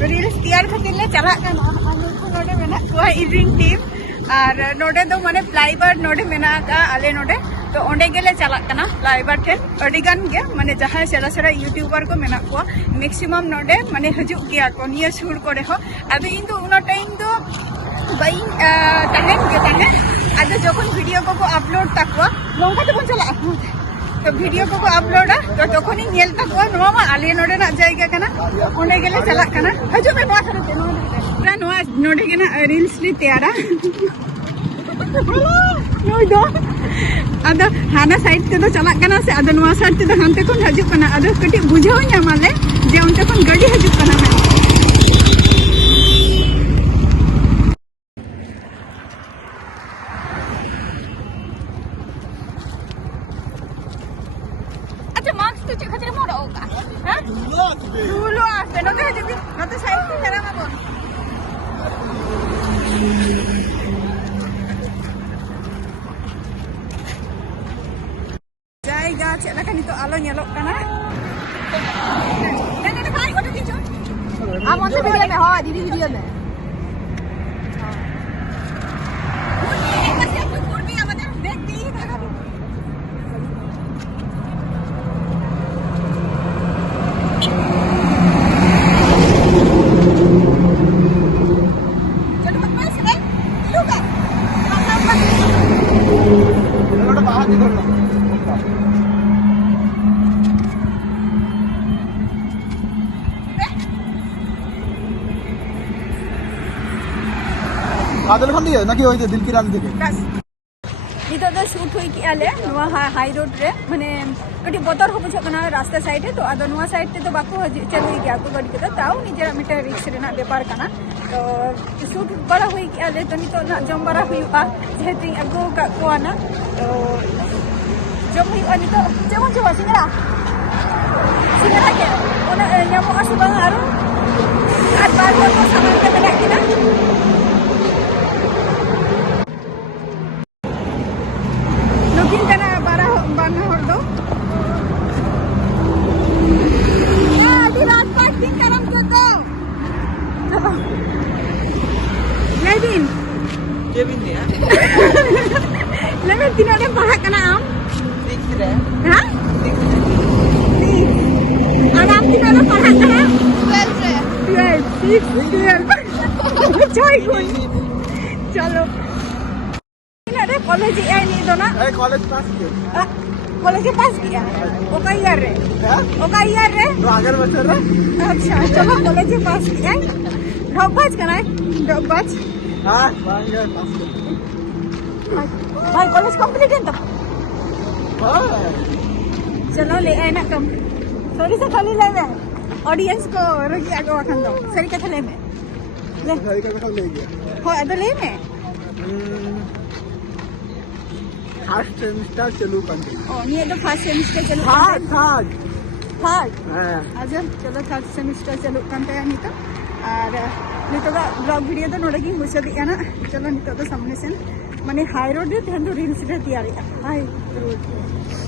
reels तैयार खातिर ले चला नोडे मेना को इवनिंग टीम और नोडे दो माने फ्लाईओवर नोडे मेना का आले नोडे तो ओंडे गेले चला कना फ्लाईओवर ठेन अडी गान गे माने जहां सेरा सेरा यूट्यूबर को मेना को मैक्सिमम नोडे माने हजु गया को निया सुर करे हो अबे इन तो उना टाइम तो बाई तहन गे तहन आज जखन वीडियो को अपलोड तकवा नोंका तो चला तो वीडियो को अपलोडा तो तखनी नेल तकवा नोवा मा आले नोडे ना जायगा कना ओंडे गेले चला कना हजु पे नोवा करे ना नोवा नोडे गेना रील्स ली तैयारा नोय दो अद हाना साइड ते तो चला कना से अद नोवा साइड ते तो हानते कोन हजु कना अद कटी बुझाव ᱧᱟᱢᱟᱞᱮ जे उनते कोन गाड़ी हजु कना में अच्छा मार्क्स तो चेक खातिर मोड़ होगा हां दूलो आते न कहे जदी न तो साइड ते करा मा बोल जाएगा चला कनी तो आलो नेलो कना ने भाई ओटे दीजो हम ओटे वीडियो में हां दीदी वीडियो में आदल खन दिए नाकि होय दिल की रान दिके बस नितो तो शूट होई कि आले नोवा हाई रोड रे माने कटी बतर हो बुझो कना रास्ता साइड है तो आदो नोवा साइड ते तो बाको चले गया को गाड़ी के ताऊ निजे मीटर रिक्स रेना व्यापार कना तो शूट बड़ा होई कि आले तो नितो ना जम बड़ा हुईबा जेते अगो का कोना तो जम हुई नितो जेमन जो सिंगरा के ओना ᱧᱟᱢᱚᱜ ᱟᱥᱮ ᱵᱟᱝ आरो आज बार को सामान के मेरा कि ना लोगिन कना बारा हर दो ना अभी रात पार्किंग करम को दो चलो केविन दिया लेकिन तीनों ने पढ़ा कना आम दिख रहा हां और आप तीनों ने पढ़ा कना 12 चलो अरे कॉलेज आई नहीं दो ना कॉलेज पास किया कॉलेज पास किया ओका ईयर रे तो आगे बच्चा रे अच्छा चलो कॉलेज पास किया ढोबाज कराए ढोबाज हां बांगे पास भाई कॉलेज कंप्लीट है तब हां चलो ले आए ना कम सॉरी से खाली ले में ऑडियंस को रखी आगे वखन दो सरी कथा ले में ले सरी का ले गया हो अद ले में फर्स्ट सेमेस्टर चलू कंटे ओ ये तो फर्स्ट सेमेस्टर चलू थर्ड हां आज चलो थर्ड सेमेस्टर चलू कंटे नितो और नितो का ब्लॉग वीडियो तो नोडे की मुझे दिया ना चलो नितो तो सामने से माने हाई रोड रे रील्स रे तैयारी हाई रोड